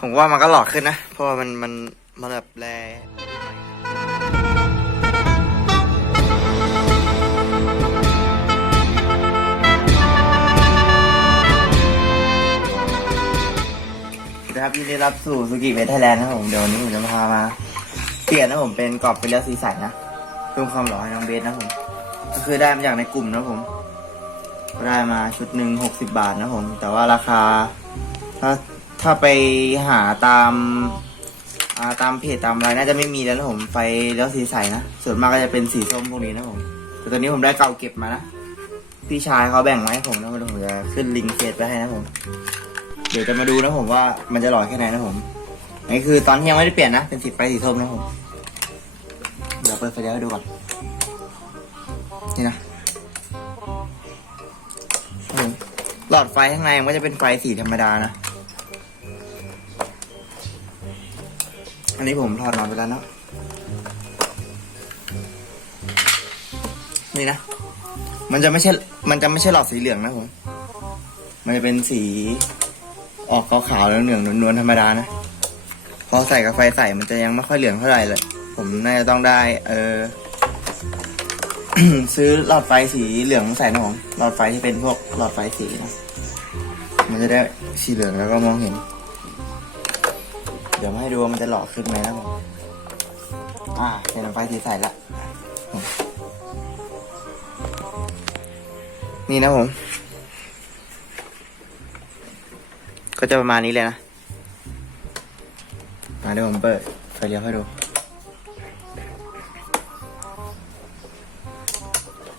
ผมว่ามันก็หลอกขึ้นนะ เพราะว่ามันมันมันแบบแลนะครับยินดีรับสู่สุกิเวทไทยแลนด์นะครับผมเดี๋ยววันนี้ผมจะพามาเปลี่ยนนะผมเป็นกรอบเป็นเลือดสีใสนะเพิ่มความหล่อให้น้องเบสนะผมก็คือได้มาจากในกลุ่มนะผมได้มาชุดหนึ่งหกสิบาทนะผม แต่ว่าราคาถ้า ถ้าไปหาตามอ่าตามเพจตามอะไรน่าจะไม่มีแล้วนะผมไฟแล้วสีใสนะส่วนมากก็จะเป็นสีส้มพวกนี้นะผมแต่ตอนนี้ผมได้เก่าเก็บมานะพี่ชายเขาแบ่งไมาให้ผมนะเดี๋ยวผมจะขึ้นลิงก์เพจไปให้นะผม เดี๋ยวจะมาดูนะผมว่ามันจะหล่อแค่ไหนนะผมนนี้คือตอนที่ยังไม่ได้เปลี่ยนนะเป็นสีไฟสีส้มนะผมเดี๋ยวเปิดไฟเลี้ยวดูก่อนนี่นะหลอดไฟข้างในมันก็จะเป็นไฟสีธรรมดานะ อันนี้ผมถอดมาไปแล้วเนอะนี่นะ มันจะไม่ใช่ มันจะไม่ใช่หลอดสีเหลืองนะผม มันจะเป็นสีออกขาวๆเหลืองๆนวลๆธรรมดานะ พอใส่กับไฟใส่มันจะยังไม่ค่อยเหลืองเท่าไหร่เลย ผมน่าจะต้องได้ เออ ซื้อหลอดไฟสีเหลืองใส่นะผม หลอดไฟที่เป็นพวกหลอดไฟสีนะ มันจะได้สีเหลืองแล้วก็มองเห็น เดี๋ยวมาให้ดูว่ามันจะหล่อขึ้นไหมนะผมอ่าเป็นไฟสีใสละ นี่นะผม ก็จะประมาณนี้เลยนะ มาเดี๋ยวผมเปิดไฟเลี้ยวให้ดู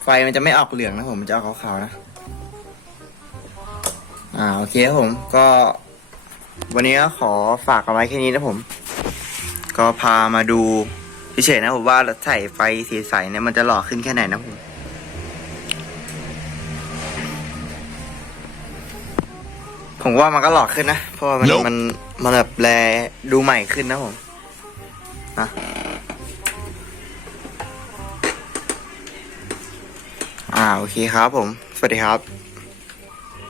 ไฟมันจะไม่ออกเหลืองนะผม มันจะออกขาวๆนะ อ่า โอเคครับผม ก็ วันนี้ก็ขอฝากเอาไว้แค่นี้นะผม ก็พามาดูเฉยๆนะผมว่าใส่ไฟสีใสเนี่ยมันจะหล่อขึ้นแค่ไหนนะผมผมว่ามันก็หล่อขึ้นนะ เพราะว่ามัน Nope มันมันแบบแลดูใหม่ขึ้นนะผมนะอ่าโอเคครับผม สวัสดีครับ